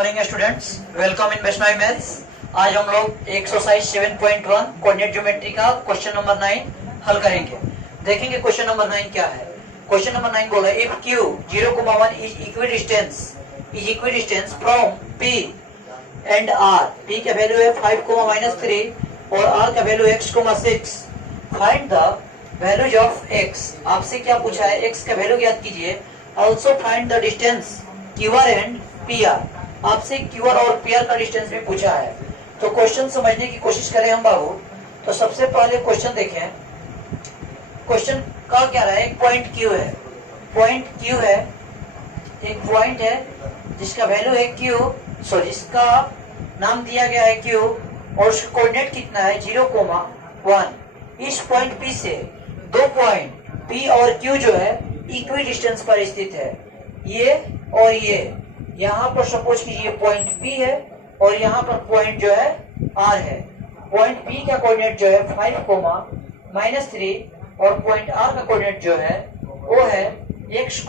Morning students, welcome in Vaishnavi maths. आज हम लोग एक्सरसाइज 7.1 कोऑर्डिनेट ज्योमेट्री का क्वेश्चन नंबर 9 हल करेंगे। देखेंगे क्वेश्चन नंबर 9 क्या है। क्वेश्चन नंबर 9 बोला if q 0,1 is equidistance from p and r। p का वैल्यू है 5, -3 और r का value x, 6। Find the values of x। आपसे क्या पूछा है, x का वैल्यू ज्ञात कीजिए। Also find the distance qr and pr। आपसे क्यूआर और पीआर का डिस्टेंस भी पूछा है। तो क्वेश्चन समझने की कोशिश करें हम बाबू। तो सबसे पहले क्वेश्चन देखें। क्वेश्चन का क्या रहा है, एक पॉइंट क्यू है। पॉइंट क्यू है, एक पॉइंट है जिसका वैल्यू है क्यू, जिसका नाम दिया गया है क्यू और उसका कोऑर्डिनेट कितना है 0,1। इस पॉइंट पी से दो पॉइंट पी और क्यू जो है इक्वी डिस्टेंस पर स्थित है, ये और ये। यहाँ पर सपोज कीजिए पॉइंट P है और यहाँ पर पॉइंट जो है R है। पॉइंट P का कोऑर्डिनेट जो है 5, -3 और पॉइंट R का कोऑर्डिनेट जो है वो है x,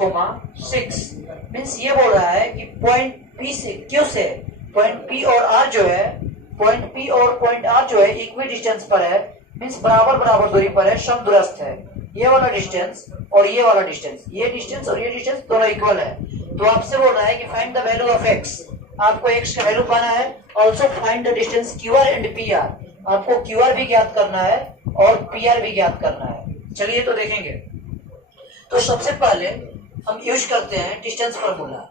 6। मींस ये बोल रहा है कि पॉइंट P से Q से पॉइंट P और R जो है, पॉइंट P और पॉइंट R जो है इक्वी डिस्टेंस पर है। मींस बराबर बराबर दूरी पर है, समदूरस्थ है। ये वाला डिस्टेंस और ये वाला डिस्टेंस, ये डिस्टेंस और ये डिस्टेंस दोनों इक्वल है। तो आपसे बोल रहा है कि find the value of x। आपको x का वैल्यू पाना है। Also find the distance qr and pr। आपको qr भी ज्ञात करना है और pr भी ज्ञात करना है। चलिए तो देखेंगे। तो सबसे पहले हम यूज करते हैं डिस्टेंस फॉर्मूला।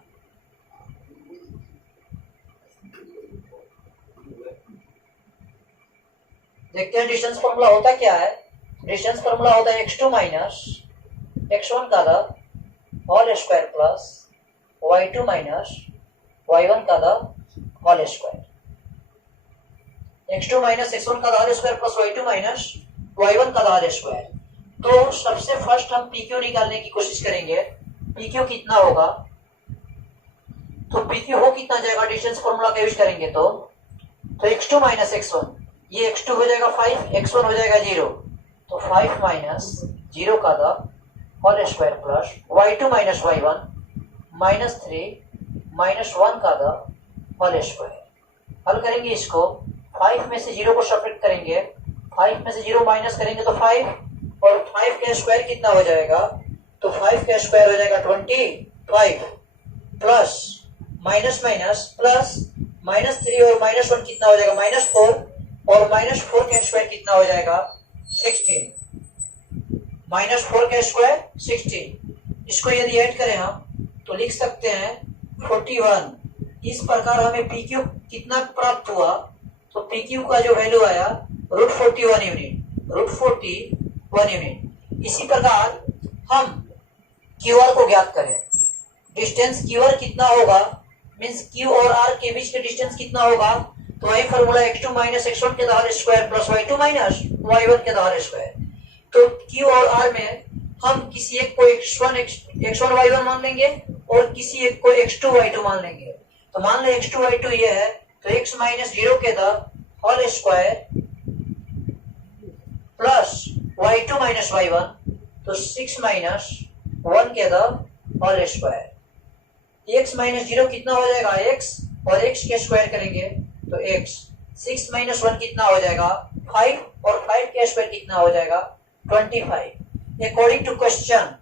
देखते हैं डिस्टेंस फॉर्मूला होता क्या है। डिस्टेंस फॉर्मूला होता है x2 माइनस x1 का whole square plus y2 minus y1 का whole square. x2 minus x1 का whole square plus y2 minus y1 का होल स्क्वायर। तो सबसे फर्स्ट हम pq निकालने की कोशिश करेंगे। pq कितना होगा, तो pq हो कितना जाएगा डिस्टेंस फॉर्मूला का यूज करेंगे तो x2 माइनस x1, ये x2 हो जाएगा 5, x1 हो जाएगा 0। तो 5 माइनस 0 का whole square plus y2 minus y1 -3 -1 का होल स्क्वायर। हल करेंगे इसको। 5 में से 0 को सब्ट्रैक्ट करेंगे, 5 में से 0 माइनस करेंगे तो 5, और 5 का स्क्वायर कितना हो जाएगा, तो 5 का स्क्वायर हो जाएगा 25 प्लस माइनस माइनस प्लस -3 और -1 कितना हो जाएगा -4, और -4 का स्क्वायर कितना हो जाएगा 16। -4 का स्क्वायर 16। इसको यदि ऐड करें हम तो लिख सकते हैं 41। इस प्रकार हमें PQ कितना प्राप्त हुआ, तो PQ का जो वैल्यू आया √41 यूनिट, √41 यूनिट। इसी प्रकार हम QR को ज्ञात करें। डिस्टेंस QR कितना होगा, मींस Q और R के बीच के डिस्टेंस कितना होगा, तो वही फॉर्मूला x2 माइनस x1 के whole square plus y2 minus y1 के होल स्क्वायर। तो Q और R में हम किसी एक को x1 y1 मान लेंगे और किसी एक को x2 y2 मान लेंगे। तो मान ले x2 y2 ये है, तो x माइनस 0 के whole square plus y2 minus y1, तो 6 माइनस 1 के होल स्क्वायर। x माइनस 0 कितना हो जाएगा x, और x के स्क्वायर करेंगे तो x। 6 माइनस 1 कितना हो जाएगा 5, और 5 के स्क्वायर कितना हो जाएगा 25। अकॉर्डिंग टू क्वेश्चन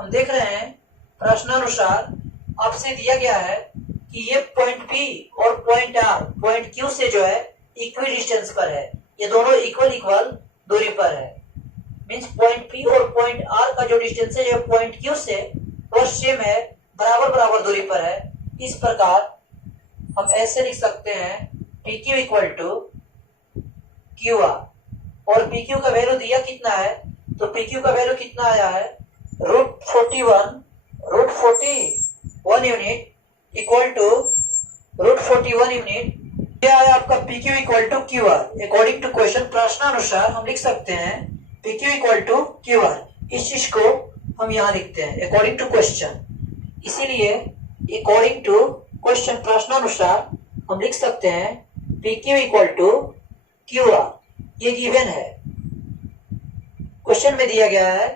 हम देख रहे हैं प्रश्नानुसार आपसे दिया गया है कि ये पॉइंट P और पॉइंट R पॉइंट Q से जो है इक्वी डिस्टेंस पर है। ये दोनों इक्वल दूरी पर है। मींस पॉइंट P और पॉइंट R का जो डिस्टेंस है पॉइंट Q से वो सेम है, बराबर बराबर दूरी पर है। इस प्रकार हम ऐसे लिख सकते हैं PQ इक्वल टू QR, और PQ का वैल्यू दिया कितना है, तो PQ का वैल्यू कितना आया है √41 यूनिट इक्वल टू √41 यूनिट। यह आया आपका PQ equal to QR। According to question प्रश्नानुसार हम लिख सकते हैं PQ इक्वल टू QR। इस चीज को हम यहाँ लिखते हैं अकॉर्डिंग टू क्वेश्चन। इसीलिए अकॉर्डिंग टू क्वेश्चन प्रश्नानुसार हम लिख सकते हैं PQ इक्वल टू QR। ये गिवन है, क्वेश्चन में दिया गया है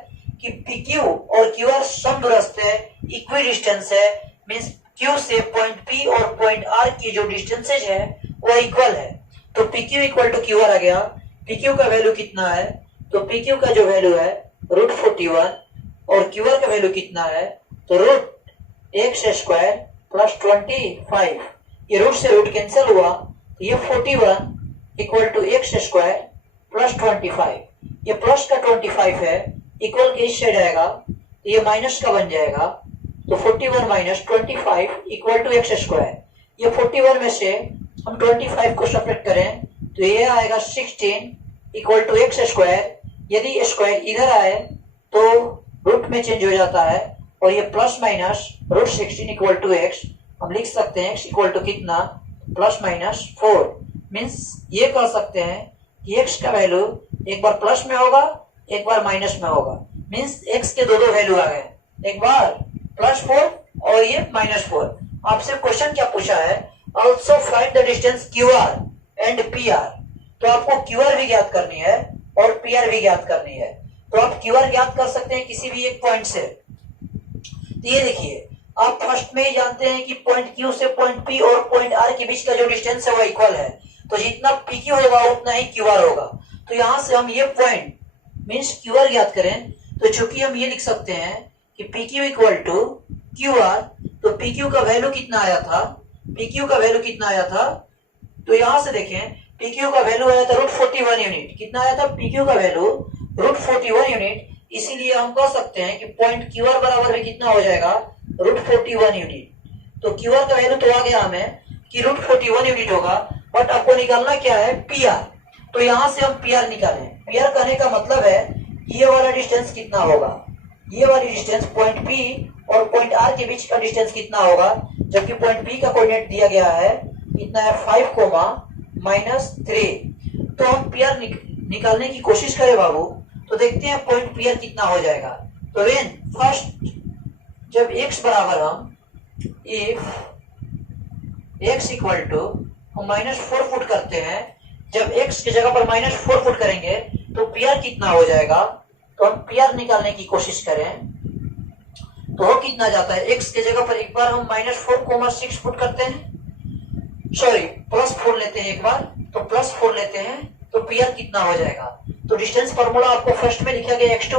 कि PQ और QR समदूरस्थ है, इक्वी डिस्टेंस है। मींस Q से पॉइंट P और पॉइंट R की जो डिस्टेंसेज है वो इक्वल है। तो PQ इक्वल टू QR आ गया। PQ का वैल्यू कितना है? तो PQ का जो वैल्यू है √41 और QR का वैल्यू कितना है? तो √x² प्लस 25। ये रूट से रूट कैंसिल हुआ तो ये 41 इक्वल टू x² प्लस 25। ये प्लस का 25 है, इक्वल के इस साइड आएगा तो ये माइनस का बन जाएगा। तो 41 माइनस 25 इक्वल टू x²। ये 41 में से हम 25 को सब्ट्रैक्ट करें तो ये आएगा 16 इक्वल टू x²। यदि स्क्वायर इधर आए तो रूट में चेंज हो जाता है और ये plus minus √16 equal to x। हम लिख सकते हैं x इक्वल टू कितना? Plus minus 4। मीन्स ये कर सकते हैं कि x का वैल्यू एक बार प्लस में होगा, एक बार माइनस में होगा। मीन्स x के दो वैल्यू आ गए, एक बार +4 और ये -4। आपसे क्वेश्चन क्या पूछा है? Also find the distance QR and PR। तो आपको QR भी ज्ञात करनी है और PR भी ज्ञात करनी है। तो आप QR ज्ञात कर सकते हैं किसी भी एक पॉइंट से। तो ये देखिए, आप फर्स्ट में ही जानते हैं कि पॉइंट Q से पॉइंट P और पॉइंट R के बीच का जो डिस्टेंस है वो इक्वल है। तो जितना PQ होगा उतना ही QR होगा। तो यहां से हम ये पॉइंट मीन्स QR ज्ञात करें तो चूंकि हम ये लिख सकते हैं कि PQ इक्वल टू QR। तो PQ का वैल्यू कितना आया था? PQ का वैल्यू कितना आया था? तो यहां से देखें, PQ का वैल्यू आया था √41 यूनिट। कितना आया था PQ का वैल्यू? √41 यूनिट। इसीलिए हम कह सकते हैं कि पॉइंट QR बराबर में कितना हो जाएगा? √41 यूनिट। तो QR का वैल्यू तो आ गया हमें कि √41 यूनिट होगा, बट आपको निकालना क्या है? PR। तो यहां से हम PR निकालें। PR कहने का मतलब है ये वाला डिस्टेंस कितना होगा? ये वाली डिस्टेंस पॉइंट P और पॉइंट R के बीच का डिस्टेंस कितना होगा? जबकि पॉइंट P का कोऑर्डिनेट दिया गया है कितना है? 5, -3। तो हम PR निकालने की कोशिश करें बाबू, तो देखते हैं पॉइंट PR कितना हो जाएगा। तो व्हेन फर्स्ट जब x बराबर हम इफ x इक्वल टू हम -4 पुट करते हैं, जब x की जगह पर -4 पुट करेंगे तो PR कितना हो जाएगा? तो हम PR निकालने की कोशिश करें तो वो कितना जाता है? x की जगह पर एक बार हम -4, 6 पुट करते हैं, सॉरी +4 लेते हैं एक बार, तो +4 लेते हैं तो PR कितना हो जाएगा? तो डिस्टेंस फार्मूला आपको फर्स्ट में लिखा गया x2 -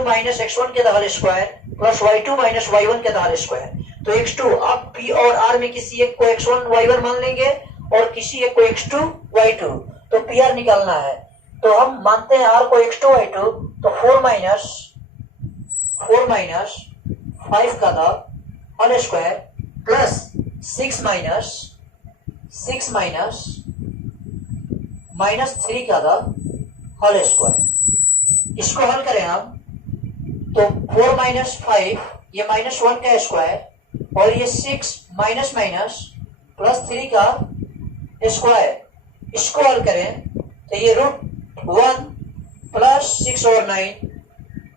x1 के whole square plus y2 - y1 के होल स्क्वायर। तो x2 आप P और R में किसी एक को x1 y1 मान लेंगे और किसी एक को x2 y2। तो PR निकालना है तो हम मानते हैं R को x2 y2, तो 4 माइनस 5 का होल स्क्वायर प्लस 6 माइनस 3 का होल स्क्वायर। इसको हल करें हम तो 4 - 5 ये -1 का स्क्वायर और ये 6 माइनस प्लस 3 का स्क्वायर। इसको हल करें तो ये √1 प्लस 6 और 9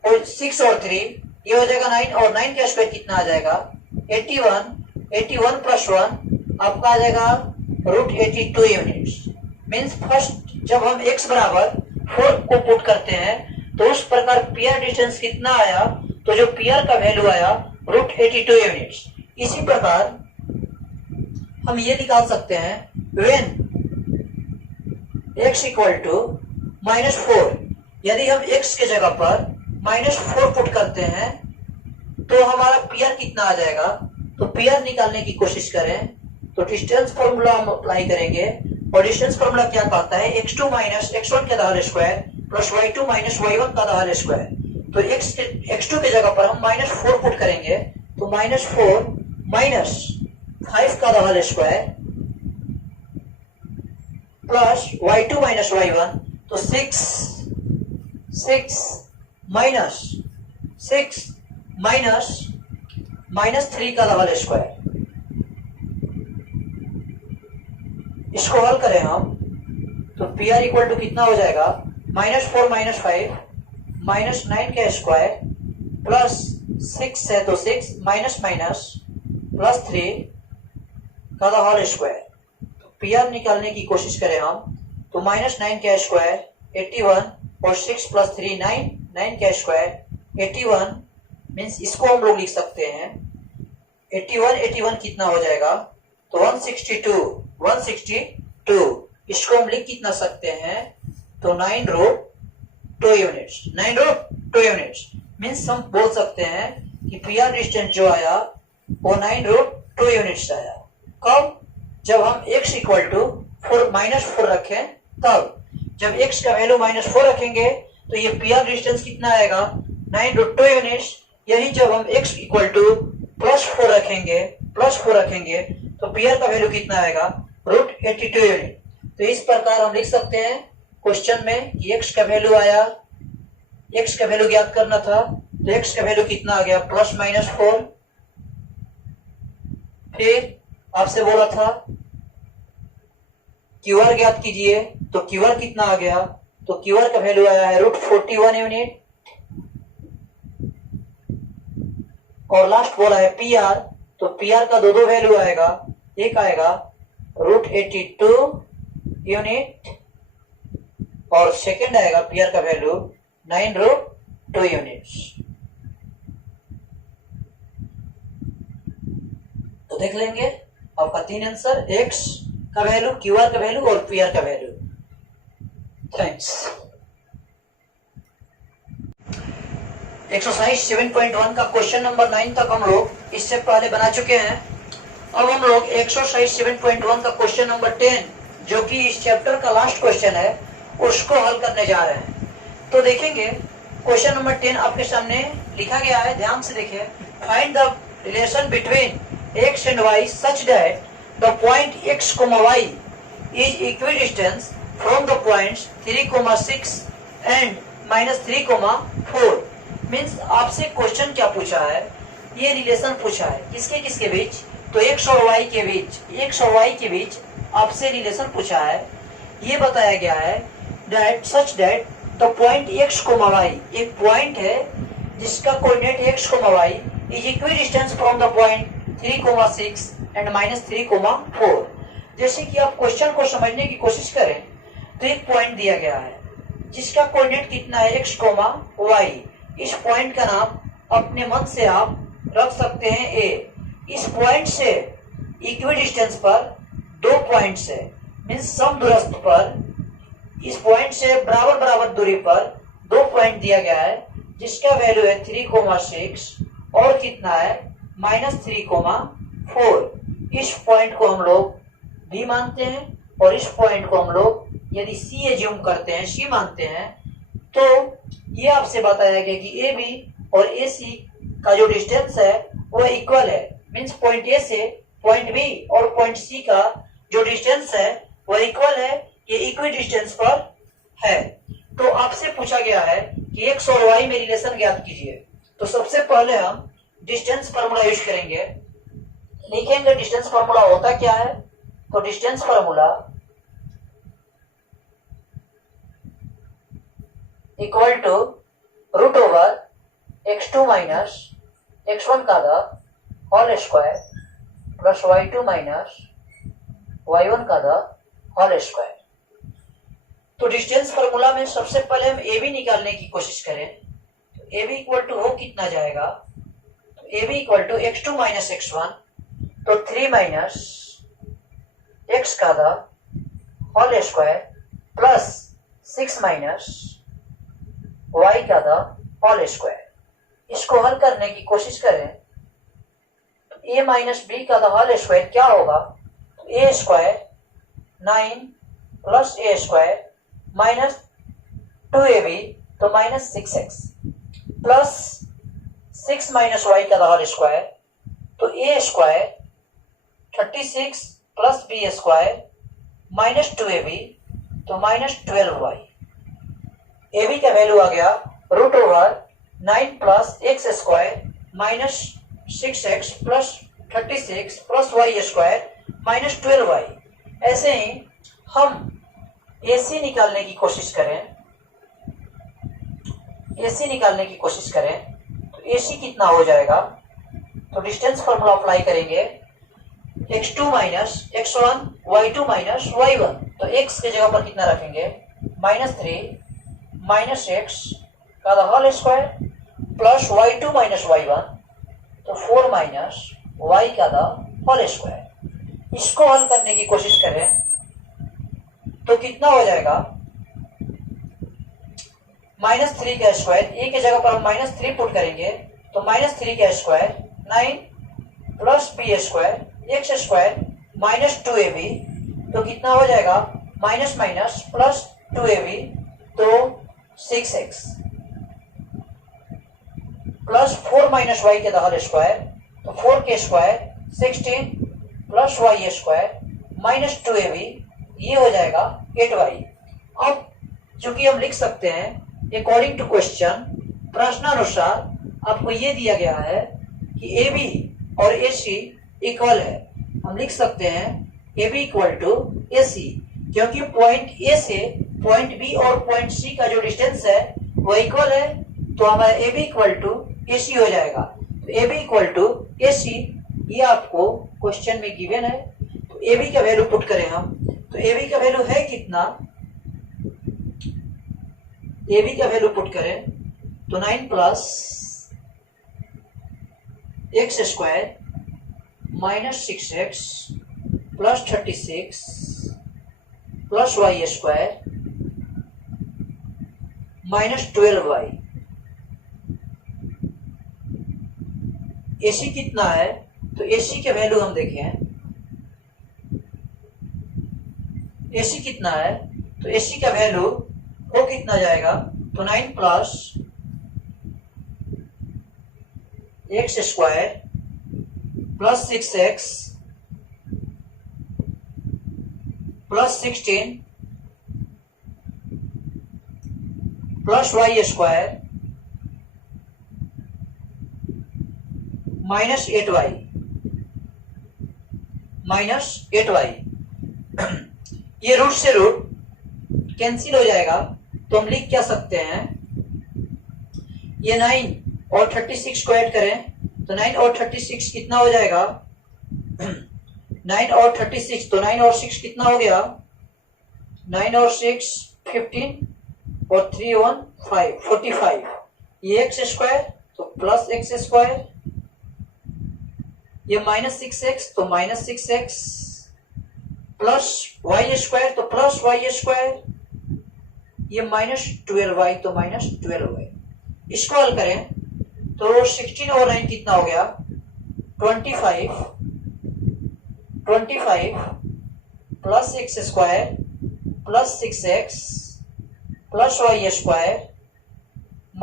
और 6 और 3 ये हो जाएगा 9 और 9 का स्क्वायर कितना आ जाएगा? 81 प्लस 1 आपका आ जाएगा √82 यूनिट्स। मीन्स फर्स्ट जब हम x बराबर 4 को पुट करते हैं तो उस प्रकार PR डिस्टेंस कितना आया? तो जो PR का वैल्यू आया √82 यूनिट्स। इसी प्रकार हम ये निकाल सकते हैं व्हेन x इक्वल टू -4। यदि हम x के जगह पर -4 पुट करते हैं तो हमारा PR कितना आ जाएगा? तो PR निकालने की कोशिश करें तो डिस्टेंस फॉर्मूला हम अप्लाई करेंगे और डिस्टेंस फॉर्मूला क्या कहता है? x2 - x1 के whole square plus y2 - y1 का होल स्क्वायर। तो x2 के जगह पर हम -4 पुट करेंगे तो -4 माइनस 5 का whole square plus y2 - y1, तो 6 माइनस 3 का होल स्क्वायर। इसको हल करें हम तो PR इक्वल टू कितना हो जाएगा? -4 - 5 -9 का स्क्वायर प्लस 6 है तो 6 माइनस प्लस 3 का होल स्क्वायर। तो PR निकालने की कोशिश करें हम तो -9 का स्क्वायर 81 और 6 प्लस 3 9 का स्क्वायर 81। मीन्स इसको हम लोग लिख सकते हैं 81 कितना हो जाएगा, तो 162 इसको हम लिख कितना सकते हैं, तो 9 यूनिट्स मीन्स हम बोल सकते हैं कि पीआर डिस्टेंस जो आया वो 9 यूनिट्स आया। कब, जब हम x इक्वल टू -4 रखें तब। जब x का वैल्यू -4 रखेंगे तो ये पीआर डिस्टेंस कितना आएगा, 9 यूनिट्स। यही जब हम x इक्वल टू +4 रखेंगे तो पीआर का वैल्यू कितना आएगा, √82 यूनिट। तो इस प्रकार हम लिख सकते हैं क्वेश्चन में कि x का वैल्यू आया, x का वैल्यू ज्ञात करना था, तो x का वैल्यू कितना आ गया, +-4। फिर आपसे बोला था QR ज्ञात कीजिए, तो QR कितना आ गया, तो QR का वैल्यू आया है √41 यूनिट। और लास्ट बोला है PR, तो PR का दो वैल्यू आएगा, एक आएगा √82 यूनिट और सेकंड आएगा PR का वैल्यू 9 यूनिट्स। तो देख लेंगे आपका 3 आंसर, x का वैल्यू, QR का वैल्यू और PR का वैल्यू। थैंक्स। एक्सरसाइज 7.1 का क्वेश्चन नंबर 9 तक हम लोग इससे पहले बना चुके हैं। अब हम लोग एक्सरसाइज 7.1 का क्वेश्चन नंबर 10 जो कि इस चैप्टर का लास्ट क्वेश्चन है उसको हल करने जा रहे हैं। तो देखेंगे क्वेश्चन नंबर 10 आपके सामने लिखा गया है, ध्यान से देखिए। Find the relation between x and y such that the point x, y is equidistant from the points 3, 6 and -3, 4। Means आपसे क्वेश्चन क्या पूछा है, ये रिलेशन पूछा है किसके किसके बीच, तो x और y के बीच आपसे रिलेशन पूछा है। ये बताया गया है that such that the point x, y एक पॉइंट है जिसका coordinate x, y is equidistant from the point 3, 6 and -3, 4। जैसे कि आप क्वेश्चन को समझने की कोशिश करें तो एक पॉइंट दिया गया है जिसका कोऑर्डिनेट कितना है, x, y। इस पॉइंट का नाम अपने मन से आप रख सकते हैं A। इस पॉइंट से इक्विडिस्टेंस पर दो पॉइंट से मीन्स समदूरस्थ पर इस पॉइंट से बराबर बराबर दूरी पर दो पॉइंट दिया गया है जिसका वैल्यू है 3, 6 और कितना है -3, 4। इस पॉइंट को हम लोग B मानते हैं और इस पॉइंट को हम लोग यदि C एज्यूम करते हैं, C मानते हैं, तो ये आपसे बताया गया कि AB और AC का जो डिस्टेंस है वो इक्वल है। मीन्स पॉइंट A से पॉइंट B और पॉइंट C का जो डिस्टेंस है वो इक्वल है, ये इक्वी डिस्टेंस पर है। तो आपसे पूछा गया है कि x और y में रिलेशन ज्ञात कीजिए। तो सबसे पहले हम डिस्टेंस फार्मूला यूज करेंगे। लिखेंगे डिस्टेंस फार्मूला होता क्या है, तो distance formula equal to √x2 minus x1 का the whole square plus y2 minus y1 का द होल स्क्वायर। तो डिस्टेंस फार्मूला में सबसे पहले हम AB निकालने की कोशिश करें। तो AB इक्वल टू हो कितना जाएगा, तो AB equal to x2 minus x1, तो 3 माइनस x का the whole square plus 6 minus y का द होल स्क्वायर। इसको हल करने की कोशिश करें तो a माइनस b का द होल स्क्वायर क्या होगा, तो a square 9 plus a square minus 2ab तो minus 6x plus 6 minus y का द होल स्क्वायर, तो a square 36 plus b square minus 2ab तो माइनस 12y। ab का value आ गया √9 plus x square minus 6x plus 36 plus y square minus 12y। ऐसे ही हम AC निकालने की कोशिश करें, तो AC कितना हो जाएगा, तो डिस्टेंस फार्मूला अप्लाई करेंगे x2 minus x1 y2 minus y1, तो x के जगह पर कितना रखेंगे -3 माइनस x का the whole square plus y2 minus y1 तो 4 माइनस y का द होल स्क्वायर। इसको हल करने की कोशिश करें तो कितना हो जाएगा, -3 का स्क्वायर, ए की जगह पर हम -3 पुट करेंगे तो -3 का square 9 plus B square X square -2ab, तो कितना हो जाएगा माइनस माइनस प्लस 2ab, तो 6x प्लस 4 माइनस वाई के होल स्क्वायर, तो 4 के square 16 plus Y square -2ab, ये हो जाएगा 8y। अब चूंकि हम लिख सकते हैं अकॉर्डिंग टू क्वेश्चन, प्रश्नानुसार आपको ये दिया गया है कि AB और AC इक्वल है, हम लिख सकते हैं AB इक्वल टू AC, क्योंकि पॉइंट A से पॉइंट B और पॉइंट C का जो डिस्टेंस है वो इक्वल है, तो हमारा AB इक्वल टू AC हो जाएगा। तो AB इक्वल टू AC ये आपको क्वेश्चन में गिवन है, तो AB का वैल्यू पुट करें हम, तो AB का वैल्यू है कितना, AB का वैल्यू पुट करें तो 9 plus X square -6x plus 36 plus Y square -12y। AC कितना है, तो AC के वैल्यू हम देखें, AC कितना है, तो AC का वैल्यू वो कितना जाएगा, तो 9 plus X square plus 6x plus 16 plus Y square -8y ये रूट से रूट कैंसिल हो जाएगा, तो हम लिख क्या सकते हैं, ये 9 और 36 को ऐड करें तो 9 और 36 कितना हो जाएगा 9 और 36, तो 9 और 6 कितना हो गया, 9 और 6 15 और 3 1 5 45, ये एक्स स्क्वायर तो प्लस एक्स स्क्वायर, ये -6x तो -6x प्लस वाई स्क्वायर तो प्लस वाई स्क्वायर, ये -12y तो -12y। इसको हल करें तो 16 और 9 कितना हो गया 25 plus X square plus 6x plus Y square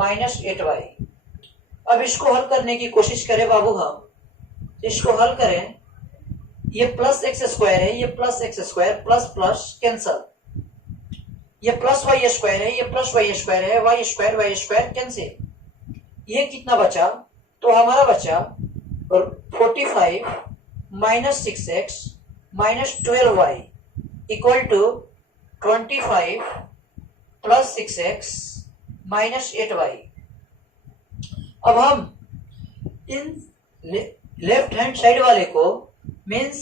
-8y। अब इसको हल करने की कोशिश करें बाबू, हम इसको हल करें, ये प्लस एक्स स्क्वायर है, ये plus X square plus plus cancel, ये प्लस वाई स्क्वायर है, ये प्लस वाई स्क्वायर है, वाई स्क्वायर कैंसिल, ये कितना बचा, तो हमारा बचा 45 -6x -12y equal to 25 plus 6x -8y। अब हम इन लेफ्ट हैंड साइड वाले को मीन्स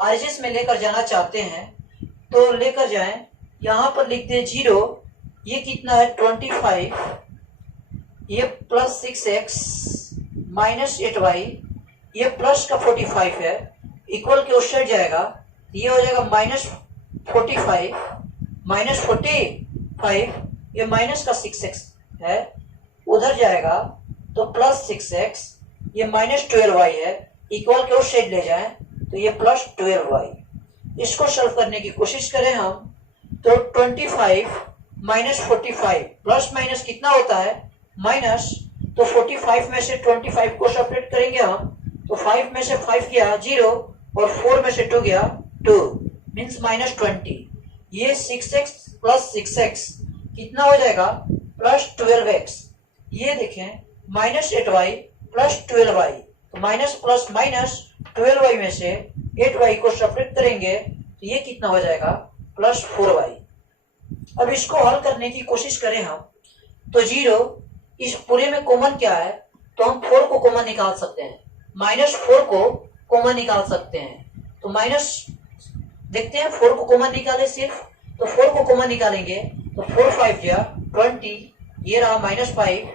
आरएचएस में लेकर जाना चाहते हैं, तो लेकर जाएं, यहां पर लिख दे 0, ये कितना है 25, ये प्लस 6x -8y, ये प्लस का 45 है, इक्वल के उस साइड जाएगा, ये हो जाएगा -45 ये माइनस का 6x है, उधर जाएगा तो प्लस 6x, ये -12y है, इक्वल के उस साइड ले जाएं तो ये +12y। इसको सॉल्व करने की कोशिश करें हम, तो 25 -45 प्लस माइनस कितना होता है माइनस, तो 45 में से 25 को सेपरेट करेंगे हम, तो 5 में से 5 गया 0 और 4 में से 2 गया 2 मीन्स -20। ये 6x प्लस 6x कितना हो जाएगा +12x। ये देखें -8y प्लस 12y, तो माइनस प्लस माइनस 12y में से 8y को सेपरेट करेंगे तो ये कितना हो जाएगा +4y। अब इसको हल करने की कोशिश करें हम, तो 0 इस पूरे में कॉमन क्या है, तो हम 4 को कॉमन निकाल सकते हैं, -4 को कॉमन निकाल सकते हैं, तो माइनस देखते हैं 4 को कॉमन निकाले सिर्फ, तो 4 को कॉमन निकालेंगे तो 4 5 जा 20, ये रहा -5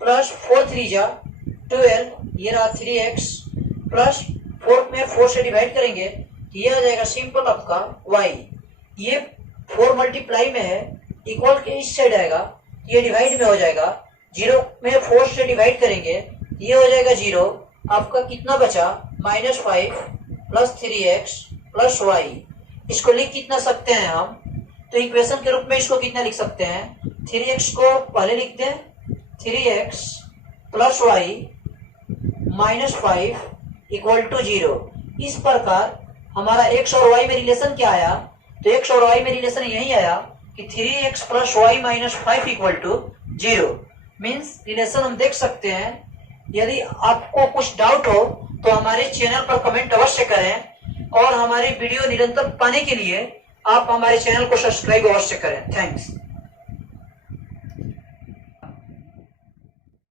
प्लस 4 3 जा 12 ये रहा 3x प्लस 4 में 4 से डिवाइड करेंगे तो ये आ जाएगा सिंपल आपका y। ये 4 मल्टीप्लाई में है, इक्वल के इस साइड आएगा, ये डिवाइड में हो जाएगा। 0 में 4 से डिवाइड करेंगे ये हो जाएगा 0। आपका कितना बचा -5 प्लस 3x प्लस y। इसको लिख कितना सकते हैं हम, तो इक्वेशन के रूप में इसको कितना लिख सकते हैं, 3x को पहले लिख दें 3x plus y -5 equal to 0। इस प्रकार हमारा x और y में रिलेशन क्या आया, तो x और y में रिलेशन यही आया कि 3x plus y minus 5 equal to 0। Means relation हम देख सकते हैं। यदि आपको कुछ डाउट हो तो हमारे चैनल पर कमेंट अवश्य करें और हमारे वीडियो निरंतर पाने के लिए आप हमारे चैनल को सब्सक्राइब अवश्य करें। थैंक्स।